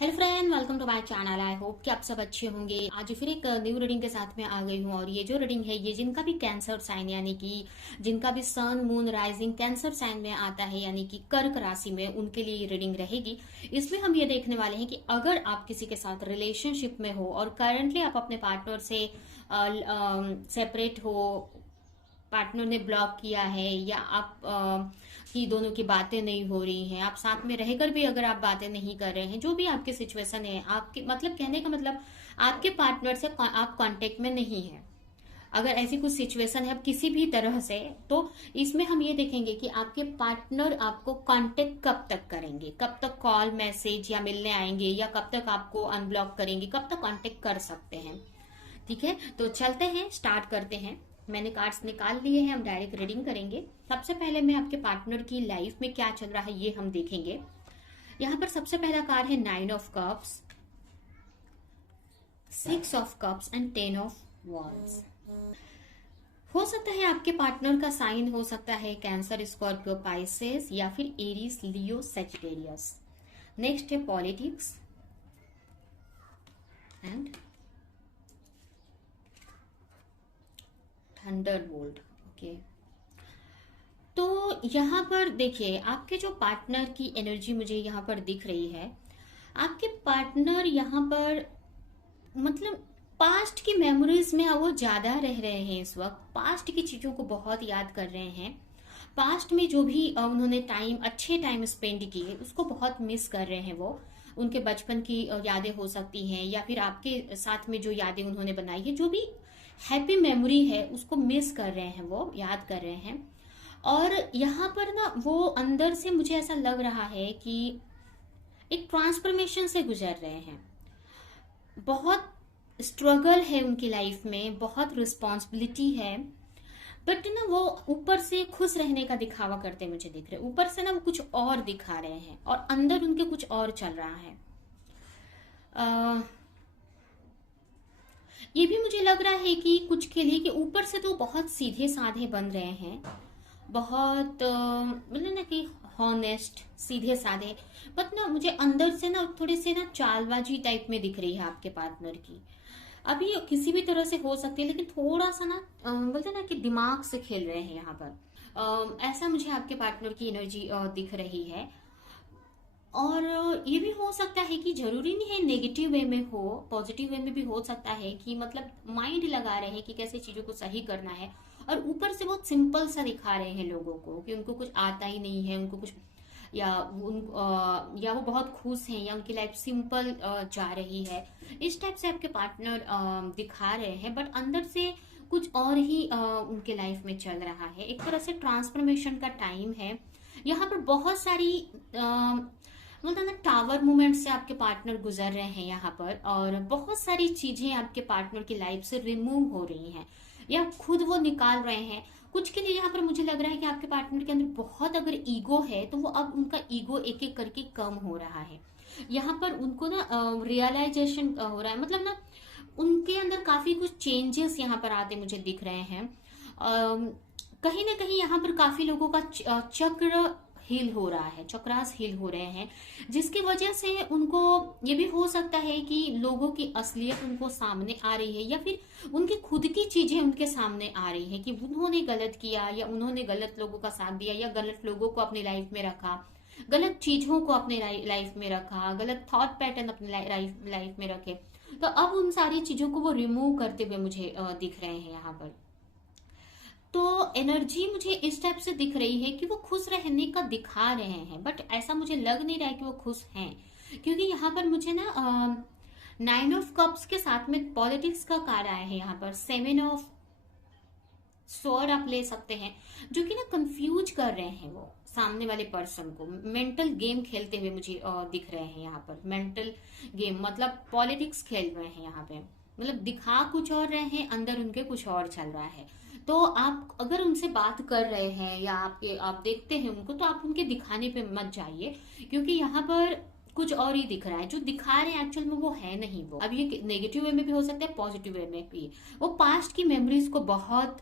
Hello friend, welcome to my channel. I hope कि आप सब अच्छे होंगे। आज फिर एक न्यू रीडिंग के साथ में आ गई हूँ और ये जो रीडिंग है ये जिनका भी कैंसर साइन यानी कि जिनका भी sun moon rising cancer sign में आता है यानी कि कर्क राशि में, उनके लिए ये रीडिंग रहेगी। इसमें हम ये देखने वाले हैं कि अगर आप किसी के साथ रिलेशनशिप में हो और करंटली आप अपने पार्टनर से सेपरेट हो, पार्टनर ने ब्लॉक किया है या आप की दोनों की बातें नहीं हो रही हैं, आप साथ में रहकर भी अगर आप बातें नहीं कर रहे हैं, जो भी आपकी सिचुएशन है, आपके मतलब कहने का मतलब आपके पार्टनर से आप कांटेक्ट में नहीं है, अगर ऐसी कुछ सिचुएशन है आप किसी भी तरह से, तो इसमें हम ये देखेंगे कि आपके पार्टनर आपको कांटेक्ट कब तक करेंगे, कब तक कॉल मैसेज या मिलने आएंगे या कब तक आपको अनब्लॉक करेंगे, कब तक कांटेक्ट कर सकते हैं। ठीक है, तो चलते हैं, स्टार्ट करते हैं। मैंने कार्ड्स निकाल लिए हैं, हम डायरेक्ट रीडिंग करेंगे। सबसे पहले मैं आपके पार्टनर की लाइफ में क्या चल रहा है ये हम देखेंगे। यहाँ पर सबसे पहला कार्ड है 9 of cups, 6 of cups and 10 of wands. हो सकता है आपके पार्टनर का साइन हो सकता है कैंसर, स्कॉर्पियो, पाइसेस या फिर एरीज, लियो, सेजिटेरियस। नेक्स्ट है पॉलिटिक्स एंड थंडरबोल्ट। ओके, तो यहाँ पर देखिए आपके जो पार्टनर की एनर्जी मुझे यहाँ पर दिख रही है। आपके पार्टनर यहाँ पर मतलब पास्ट की मेमोरीज में वो ज्यादा रह रहे हैं इस वक्त, पास्ट की चीजों को बहुत याद कर रहे हैं। पास्ट में जो भी उन्होंने अच्छे टाइम स्पेंड किए उसको बहुत मिस कर रहे हैं। वो उनके बचपन की यादें हो सकती हैं या फिर आपके साथ में जो यादें उन्होंने बनाई है, जो भी हैप्पी मेमोरी है उसको मिस कर रहे हैं, वो याद कर रहे हैं। और यहाँ पर ना वो अंदर से मुझे ऐसा लग रहा है कि एक ट्रांसफॉर्मेशन से गुजर रहे हैं। बहुत स्ट्रगल है उनकी लाइफ में, बहुत रिस्पॉन्सिबिलिटी है, बट ना वो ऊपर से खुश रहने का दिखावा करते मुझे दिख रहे हैं। ऊपर से ना वो कुछ और दिखा रहे हैं और अंदर उनके कुछ और चल रहा है। ये भी मुझे लग रहा है कि कुछ के लिए कि ऊपर से तो बहुत सीधे साधे बन रहे हैं, बहुत मतलब ना कि हॉनेस्ट, सीधे साधे, बट ना मुझे अंदर से ना थोड़े से ना चालबाजी टाइप में दिख रही है आपके पार्टनर की। अभी ये किसी भी तरह से हो सकती है लेकिन थोड़ा सा ना बोलते ना कि दिमाग से खेल रहे हैं यहाँ पर। ऐसा मुझे आपके पार्टनर की एनर्जी दिख रही है। और ये भी हो सकता है कि जरूरी नहीं है नेगेटिव वे में हो, पॉजिटिव वे में भी हो सकता है कि मतलब माइंड लगा रहे हैं कि कैसे चीजों को सही करना है। और ऊपर से बहुत सिंपल सा दिखा रहे हैं लोगों को कि उनको कुछ आता ही नहीं है, उनको कुछ या वो बहुत खुश हैं या उनकी लाइफ सिंपल जा रही है। इस टाइप से आपके पार्टनर दिखा रहे हैं, बट अंदर से कुछ और ही उनके लाइफ में चल रहा है। एक तरह से ट्रांसफॉर्मेशन का टाइम है। यहाँ पर बहुत सारी मतलब ना टावर मूवमेंट से आपके पार्टनर गुजर रहे हैं यहाँ पर, और बहुत सारी चीजें आपके पार्टनर की लाइफ से रिमूव हो रही हैं या खुद वो निकाल रहे हैं। कुछ के लिए यहाँ पर मुझे लग रहा है कि आपके पार्टनर के अंदर बहुत अगर ईगो है तो वो अब उनका ईगो एक एक करके कम हो रहा है। यहाँ पर उनको ना रियलाइजेशन हो रहा है, मतलब ना उनके अंदर काफी कुछ चेंजेस यहाँ पर आते मुझे दिख रहे हैं। कहीं ना कहीं यहाँ पर काफी लोगों का चक्र हील हो रहा है, चक्रास हील हो रहे हैं, जिसकी वजह से उनको ये भी हो सकता है कि लोगों की असलियत उनको सामने आ रही है या फिर उनकी खुद की चीजें उनके सामने आ रही है कि उन्होंने गलत किया या उन्होंने गलत लोगों का साथ दिया या गलत लोगों को अपनी लाइफ में रखा, गलत चीजों को अपने लाइफ में रखा, गलत थॉट पैटर्न अपने लाइफ में रखे। तो अब उन सारी चीजों को वो रिमूव करते हुए मुझे दिख रहे हैं यहाँ पर। तो एनर्जी मुझे इस टाइप से दिख रही है कि वो खुश रहने का दिखा रहे हैं, बट ऐसा मुझे लग नहीं रहा है कि वो खुश हैं, क्योंकि यहाँ पर मुझे ना 9 ऑफ कप्स के साथ में पॉलिटिक्स का कार्ड आया है। यहाँ पर 7 ऑफ स्वॉर्ड आप ले सकते हैं, जो कि ना कंफ्यूज कर रहे हैं वो सामने वाले पर्सन को, मेंटल गेम खेलते हुए मुझे दिख रहे हैं यहाँ पर। मेंटल गेम मतलब पॉलिटिक्स खेल रहे हैं यहाँ पे, मतलब दिखा कुछ और रहे हैं, अंदर उनके कुछ और चल रहा है। तो आप अगर उनसे बात कर रहे हैं या आप देखते हैं उनको, तो आप उनके दिखाने पे मत जाइए, क्योंकि यहाँ पर कुछ और ही दिख रहा है। जो दिखा रहे हैं एक्चुअल में वो है नहीं। वो अब ये नेगेटिव वे में भी हो सकता है, पॉजिटिव वे में भी। वो पास्ट की मेमोरीज को बहुत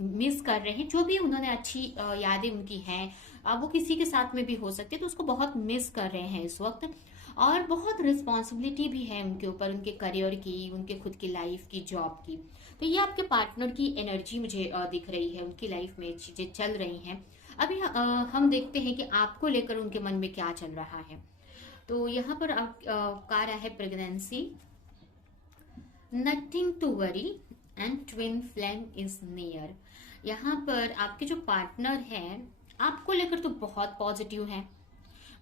मिस कर रहे हैं, जो भी उन्होंने अच्छी यादें उनकी हैं, अब वो किसी के साथ में भी हो सकती है, तो उसको बहुत मिस कर रहे हैं इस वक्त। और बहुत रिस्पॉन्सिबिलिटी भी है उनके ऊपर, उनके करियर की, उनके खुद की लाइफ की, जॉब की। तो ये आपके पार्टनर की एनर्जी मुझे दिख रही है, उनकी लाइफ में चीजें चल रही हैं। अभी हम देखते हैं कि आपको लेकर उनके मन में क्या चल रहा है। तो यहाँ पर आ रहा है pregnancy, nothing to worry and twin flame is near. यहाँ पर आपके जो पार्टनर है आपको लेकर तो बहुत पॉजिटिव है।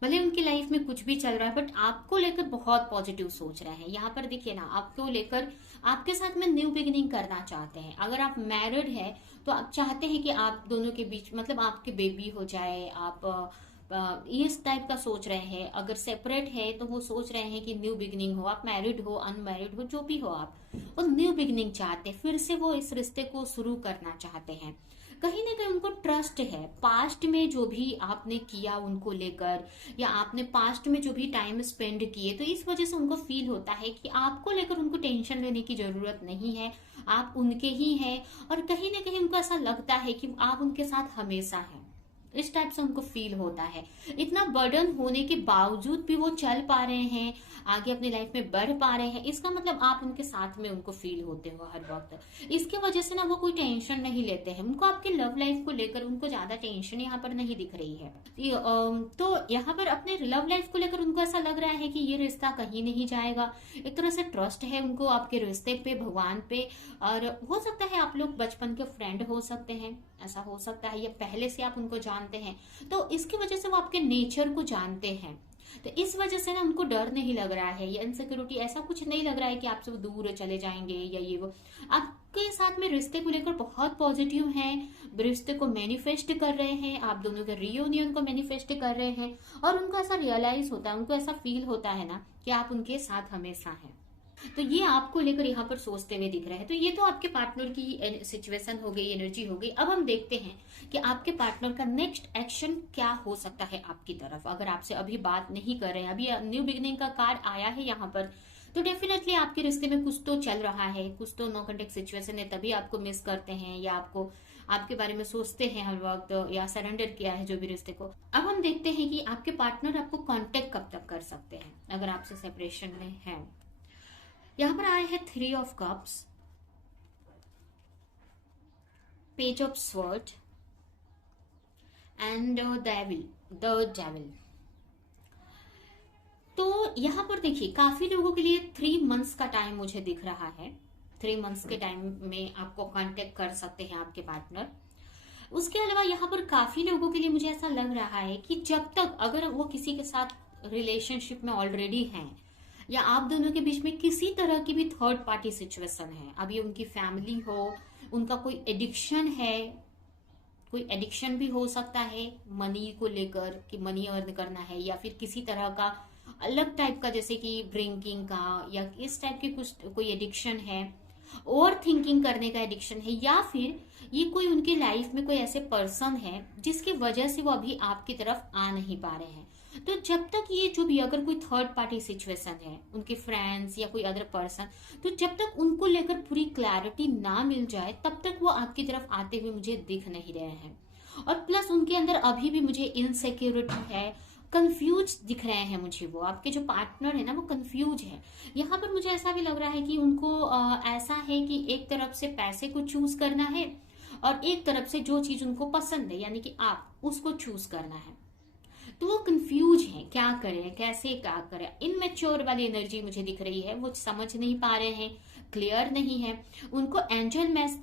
भले उनकी लाइफ में कुछ भी चल रहा है बट आपको लेकर बहुत पॉजिटिव सोच रहे हैं। यहाँ पर देखिए ना, आपको लेकर आपके साथ में न्यू बिगिनिंग करना चाहते हैं। अगर आप मैरिड है तो आप चाहते हैं कि आप दोनों के बीच मतलब आपके बेबी हो जाए, आप इस टाइप का सोच रहे हैं। अगर सेपरेट है तो वो सोच रहे हैं कि न्यू बिगिनिंग हो, आप मैरिड हो अनमैरिड हो जो भी हो, आप वो न्यू बिगिनिंग चाहते हैं, फिर से वो इस रिश्ते को शुरू करना चाहते हैं। कहीं ना कहीं उनको ट्रस्ट है, पास्ट में जो भी आपने किया उनको लेकर, या आपने पास्ट में जो भी टाइम स्पेंड किए, तो इस वजह से उनको फील होता है कि आपको लेकर उनको टेंशन लेने की जरूरत नहीं है, आप उनके ही हैं। और कहीं ना कहीं उनको ऐसा लगता है कि आप उनके साथ हमेशा हैं, इस टाइप से उनको फील होता है। इतना बर्डन होने के बावजूद भी वो चल पा रहे हैं, आगे अपनी लाइफ में बढ़ पा रहे हैं, इसका मतलब आप उनके साथ में उनको फील होते हो हर वक्त। इसके वजह से ना वो कोई टेंशन नहीं लेते हैं, उनको आपकी लव लाइफ को लेकर उनको ज्यादा टेंशन यहाँ पर नहीं दिख रही है। तो यहाँ पर अपने लव लाइफ को लेकर उनको ऐसा लग रहा है कि ये रिश्ता कहीं नहीं जाएगा। एक तरह से ट्रस्ट है उनको आपके रिश्ते पे, भगवान पे। और हो सकता है आप लोग बचपन के फ्रेंड हो सकते हैं, ऐसा हो सकता है, या पहले से आप उनको जानते हैं, तो इसकी वजह से वो आपके नेचर को जानते हैं। तो इस वजह से ना उनको डर नहीं लग रहा है या इनसिक्योरिटी, ऐसा कुछ नहीं लग रहा है कि आपसे वो दूर चले जाएंगे या ये वो। आपके साथ में रिश्ते को लेकर बहुत पॉजिटिव हैं, रिश्ते को मैनिफेस्ट कर रहे हैं, आप दोनों के रियूनियन को मैनिफेस्ट कर रहे हैं। और उनको ऐसा रियलाइज होता है, उनको ऐसा फील होता है ना कि आप उनके साथ हमेशा हैं। तो ये आपको लेकर यहाँ पर सोचते हुए दिख रहे हैं। तो ये तो आपके पार्टनर की सिचुएशन हो गई, एनर्जी हो गई। अब हम देखते हैं कि आपके पार्टनर का नेक्स्ट एक्शन क्या हो सकता है आपकी तरफ। अगर आपसे अभी बात नहीं कर रहे हैं, अभी न्यू बिगिनिंग का कार्ड आया है यहाँ पर, तो डेफिनेटली आपके रिश्ते में कुछ तो चल रहा है, कुछ तो नो कॉन्टेक्ट सिचुएशन है, तभी आपको मिस करते हैं या आपको आपके बारे में सोचते हैं हर वक्त, या सरेंडर किया है जो भी रिश्ते को। अब हम देखते हैं कि आपके पार्टनर आपको कांटेक्ट कब तक कर सकते हैं अगर आपसे सेपरेशन में है। यहाँ पर आए हैं 3 of cups, page of sword and the devil. तो यहाँ पर देखिए काफी लोगों के लिए 3 मंथ्स का टाइम मुझे दिख रहा है। 3 मंथ्स के टाइम में आपको कांटेक्ट कर सकते हैं आपके पार्टनर। उसके अलावा यहाँ पर काफी लोगों के लिए मुझे ऐसा लग रहा है कि जब तक अगर वो किसी के साथ रिलेशनशिप में ऑलरेडी हैं, या आप दोनों के बीच में किसी तरह की भी थर्ड पार्टी सिचुएशन है, अभी उनकी फैमिली हो, उनका कोई एडिक्शन है, कोई एडिक्शन भी हो सकता है मनी को लेकर कि मनी अर्न करना है, या फिर किसी तरह का अलग टाइप का जैसे कि ड्रिंकिंग का या इस टाइप की कुछ कोई एडिक्शन है, ओवर थिंकिंग करने का एडिक्शन है, या फिर ये कोई उनकी लाइफ में कोई ऐसे पर्सन है जिसकी वजह से वो अभी आपकी तरफ आ नहीं पा रहे हैं। तो जब तक ये जो भी अगर कोई थर्ड पार्टी सिचुएशन है, उनके फ्रेंड्स या कोई अदर पर्सन, तो जब तक उनको लेकर पूरी क्लैरिटी ना मिल जाए तब तक वो आपकी तरफ आते हुए मुझे दिख नहीं रहे हैं। और प्लस उनके अंदर अभी भी मुझे इनसिक्योरिटी है, कंफ्यूज दिख रहे हैं मुझे। वो आपके जो पार्टनर है ना वो कंफ्यूज है। यहाँ पर मुझे ऐसा भी लग रहा है कि उनको ऐसा है कि एक तरफ से पैसे को चूज करना है और एक तरफ से जो चीज उनको पसंद है यानी कि आप उसको चूज करना है। तो वो कंफ्यूज है, क्या करें कैसे क्या करें। इनमेच्योर वाली एनर्जी मुझे दिख रही है, वो समझ नहीं पा रहे हैं, क्लियर नहीं है। उनको एंजल मैस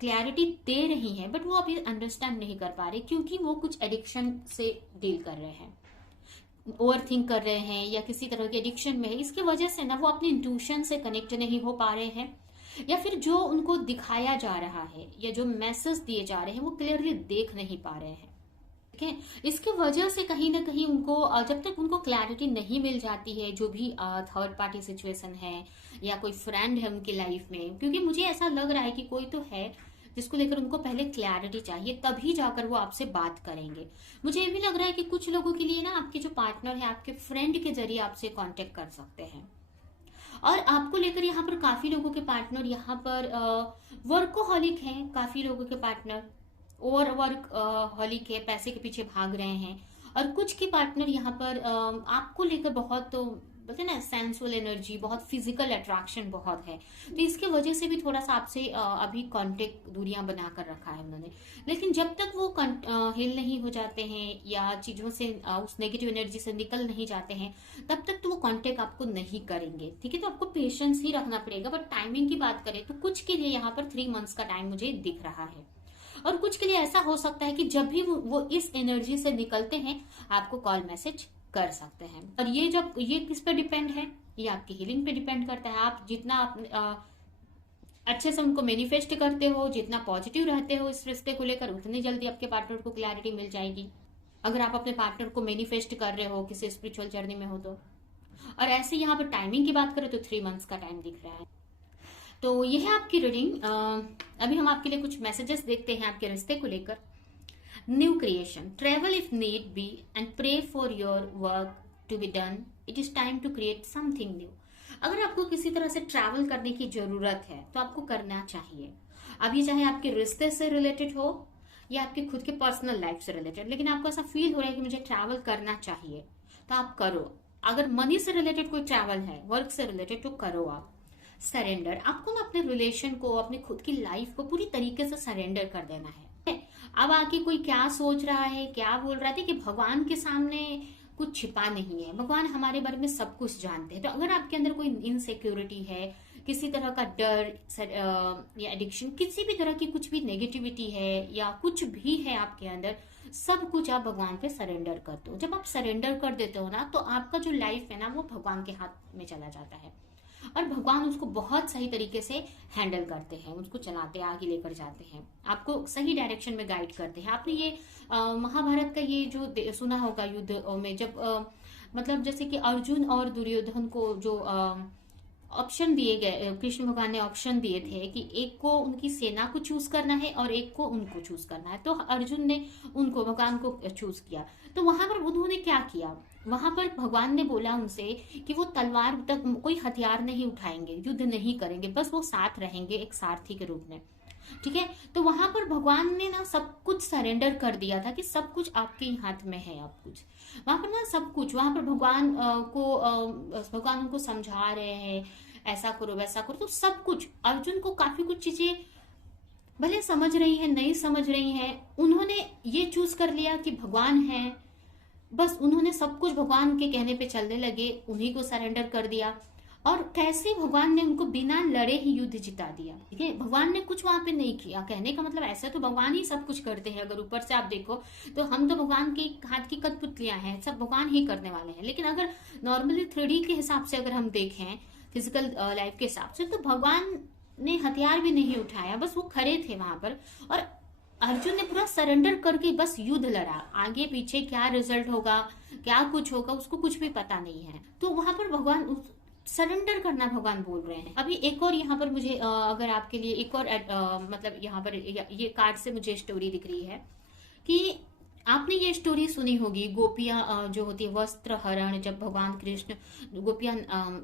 क्लैरिटी दे रही है बट वो अभी अंडरस्टैंड नहीं कर पा रहे क्योंकि वो कुछ एडिक्शन से डील कर रहे हैं, ओवर थिंक कर रहे हैं या किसी तरह के एडिक्शन में है। इसकी वजह से ना वो अपनी इंट्यूशन से कनेक्ट नहीं हो पा रहे हैं, या फिर जो उनको दिखाया जा रहा है या जो मैसेज दिए जा रहे हैं वो क्लियरली देख नहीं पा रहे हैं। ठीक है, इसकी वजह से कहीं ना कहीं उनको जब तक उनको क्लैरिटी नहीं मिल जाती है जो भी थर्ड पार्टी सिचुएशन है या कोई फ्रेंड है उनकी लाइफ में, क्योंकि मुझे ऐसा लग रहा है कि कोई तो है जिसको लेकर उनको पहले क्लैरिटी चाहिए तभी जाकर वो आपसे बात करेंगे। मुझे ये भी लग रहा है कि कुछ लोगों के लिए ना आपके जो पार्टनर है आपके फ्रेंड के जरिए आपसे कांटेक्ट कर सकते हैं। और आपको लेकर यहाँ पर काफी लोगों के पार्टनर यहाँ पर वर्कोहॉलिक हैं, काफी लोगों के पार्टनर और वर्क हॉलिक है, पैसे के पीछे भाग रहे हैं। और कुछ के पार्टनर यहाँ पर आपको लेकर बहुत बोलते हैं ना सेंसुअल एनर्जी, बहुत फिजिकल अट्रैक्शन बहुत है, तो इसके वजह से भी थोड़ा सा आपसे अभी कांटेक्ट दूरियां बना कर रखा है उन्होंने। लेकिन जब तक वो हिल नहीं हो जाते हैं या चीजों से उस नेगेटिव एनर्जी से निकल नहीं जाते हैं, तब तक तो वो कांटेक्ट आपको नहीं करेंगे, ठीक है। तो आपको पेशेंस ही रखना पड़ेगा। बट टाइमिंग की बात करें तो कुछ के लिए यहाँ पर 3 मंथ्स का टाइम मुझे दिख रहा है, और कुछ के लिए ऐसा हो सकता है कि जब भी वो इस एनर्जी से निकलते हैं आपको कॉल मैसेज कर सकते हैं। और ये किस पे डिपेंड है, ये आपकी हीलिंग पे डिपेंड करता है। आप जितना अच्छे से उनको मैनिफेस्ट करते हो, जितना पॉजिटिव रहते हो इस रिश्ते को लेकर, उतनी जल्दी आपके पार्टनर को क्लैरिटी मिल जाएगी। अगर आप अपने पार्टनर को मैनिफेस्ट कर रहे हो किसी स्पिरिचुअल जर्नी में हो तो। और ऐसे यहाँ पर टाइमिंग की बात करें तो 3 मंथ्स का टाइम दिख रहा है। तो ये है आपकी रीडिंग। अभी हम आपके लिए कुछ मैसेजेस देखते हैं आपके रिश्ते को लेकर। New creation, travel if need be and pray for your work to be done, it is time to create something new. अगर आपको किसी तरह से ट्रैवल करने की जरूरत है तो आपको करना चाहिए। अब ये चाहे आपके रिश्ते से रिलेटेड हो या आपके खुद के पर्सनल लाइफ से रिलेटेड, लेकिन आपको ऐसा फील हो रहा है कि मुझे ट्रैवल करना चाहिए तो आप करो। अगर मनी से रिलेटेड कोई ट्रैवल है, वर्क से रिलेटेड, तो करो आप। सरेंडर, आपको ना अपने रिलेशन को, अपने खुद की लाइफ को पूरी तरीके से सरेंडर कर देना है। अब आके कोई क्या सोच रहा है, क्या बोल रहा है, कि भगवान के सामने कुछ छिपा नहीं है। भगवान हमारे बारे में सब कुछ जानते हैं। तो अगर आपके अंदर कोई इनसिक्योरिटी है, किसी तरह का डर या एडिक्शन, किसी भी तरह की कुछ भी नेगेटिविटी है या कुछ भी है आपके अंदर, सब कुछ आप भगवान पे सरेंडर कर दो। जब आप सरेंडर कर देते हो ना, तो आपका जो लाइफ है ना वो भगवान के हाथ में चला जाता है, और भगवान उसको बहुत सही तरीके से हैंडल करते हैं, उसको चलाते आगे लेकर जाते हैं, आपको सही डायरेक्शन में गाइड करते हैं। आपने ये महाभारत का ये जो सुना होगा युद्ध में, जब मतलब जैसे कि अर्जुन और दुर्योधन को जो ऑप्शन दिए गए, कृष्ण भगवान ने ऑप्शन दिए थे कि एक को उनकी सेना को चूज करना है और एक को उनको चूज करना है, तो अर्जुन ने उनको, भगवान को चूज किया। तो वहां पर उन्होंने क्या किया, वहां पर भगवान ने बोला उनसे कि वो तलवार तक, कोई हथियार नहीं उठाएंगे, युद्ध नहीं करेंगे, बस वो साथ रहेंगे एक सारथी के रूप में, ठीक है। तो वहां पर भगवान ने ना सब कुछ सरेंडर कर दिया था कि सब कुछ आपके ही हाथ में है। आप कुछ वहां पर ना सब कुछ, वहां पर भगवान भगवान उनको समझा रहे हैं ऐसा करो वैसा करो, तो सब कुछ अर्जुन को काफी कुछ चीजें भले समझ रही है, नहीं समझ रही है, उन्होंने ये चूज कर लिया कि भगवान है, बस उन्होंने सब कुछ भगवान के कहने पे चलने लगे, उन्हीं को सरेंडर कर दिया, और कैसे भगवान ने उनको बिना लड़े ही युद्ध जिता दिया, ठीक है। भगवान ने कुछ वहां पे नहीं किया। कहने का मतलब ऐसा तो भगवान ही सब कुछ करते हैं, अगर ऊपर से आप देखो तो हम तो भगवान के हाथ की कठपुतलियां हैं, सब भगवान ही करने वाले हैं। लेकिन अगर नॉर्मली 3D के हिसाब से अगर हम देखें, फिजिकल लाइफ के हिसाब से, तो भगवान ने हथियार भी नहीं उठाया, बस वो खड़े थे वहां पर, और अर्जुन ने पूरा सरेंडर करके बस युद्ध लड़ा। आगे पीछे क्या रिजल्ट होगा, क्या कुछ होगा, उसको कुछ भी पता नहीं है। तो वहां पर भगवान सरेंडर करना भगवान बोल रहे हैं। अभी एक और यहाँ पर मुझे अगर आपके लिए एक और मतलब यहाँ पर ये कार्ड से मुझे स्टोरी दिख रही है कि आपने ये स्टोरी सुनी होगी, गोपियां जो होती है वस्त्र हरण, जब भगवान कृष्ण, गोपियां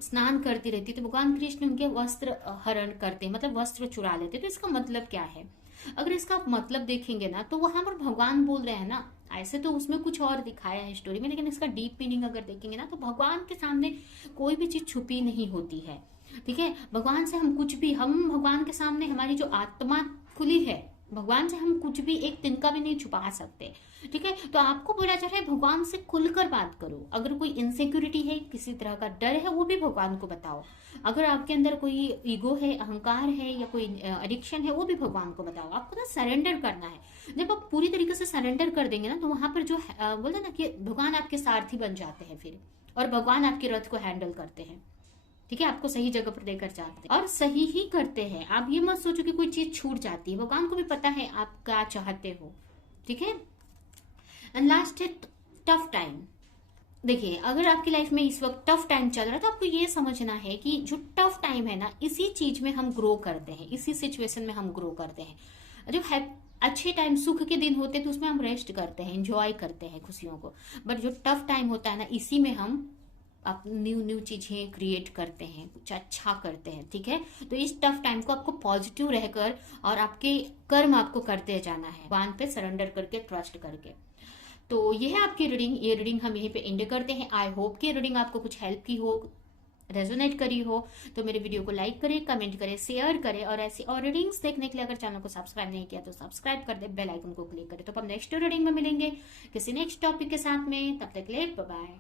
स्नान करती रहती तो भगवान कृष्ण उनके वस्त्र हरण करते, मतलब वस्त्र चुरा लेते। तो इसका मतलब क्या है, अगर इसका मतलब देखेंगे ना तो वहां पर भगवान बोल रहे हैं ना, ऐसे तो उसमें कुछ और दिखाया है स्टोरी में, लेकिन इसका डीप मीनिंग अगर देखेंगे ना तो भगवान के सामने कोई भी चीज छुपी नहीं होती है, ठीक है। भगवान से हम कुछ भी, हम भगवान के सामने, हमारी जो आत्मा खुली है, भगवान से हम कुछ भी एक तिनका भी नहीं छुपा सकते, ठीक है। तो आपको बोला जा रहा है भगवान से खुलकर बात करो। अगर कोई इनसिक्योरिटी है, किसी तरह का डर है, वो भी भगवान को बताओ। अगर आपके अंदर कोई ईगो है, अहंकार है, या कोई एडिक्शन है, वो भी भगवान को बताओ। आपको ना सरेंडर करना है। जब आप पूरी तरीके से सरेंडर कर देंगे ना, तो वहां पर जो बोलते ना कि भगवान आपके सारथी बन जाते हैं फिर, और भगवान आपके रथ को हैंडल करते हैं, ठीक है। आपको सही जगह पर लेकर जाते हैं और सही ही करते हैं। आप ये मत सोचो कि कोई चीज छूट जाती है, भगवान को भी पता है आप क्या चाहते हो, ठीक है। एंड लास्ट है टफ टाइम। देखिए, अगर आपकी लाइफ में इस वक्त टफ टाइम चल रहा है तो आपको ये समझना है कि जो टफ टाइम है ना, इसी चीज में हम ग्रो करते हैं, इसी सिचुएशन में हम ग्रो करते हैं। जो अच्छे टाइम, सुख के दिन होते हैं तो उसमें हम रेस्ट करते हैं, एंजॉय करते हैं खुशियों को। बट जो टफ टाइम होता है ना, इसी में हम न्यू चीजें क्रिएट करते हैं, कुछ अच्छा करते हैं, ठीक है। तो इस टफ टाइम को आपको पॉजिटिव रहकर और आपके कर्म आपको करते जाना है, भगवान पे सरेंडर करके, ट्रस्ट करके। तो ये है आपकी रीडिंग। ये रीडिंग हम यहीं पे एंड करते हैं। आई होप कि रीडिंग आपको कुछ हेल्प की हो, रेजोनेट करी हो। तो मेरे वीडियो को लाइक करें, कमेंट करें, शेयर करें, और ऐसी और रीडिंग्स देखने के लिए अगर चैनल को सब्सक्राइब नहीं किया तो सब्सक्राइब कर दे, बेल आइकन को क्लिक करें। तो अब नेक्स्ट रीडिंग में मिलेंगे किसी नेक्स्ट टॉपिक के साथ में। तब तक के लिए बाय बाय।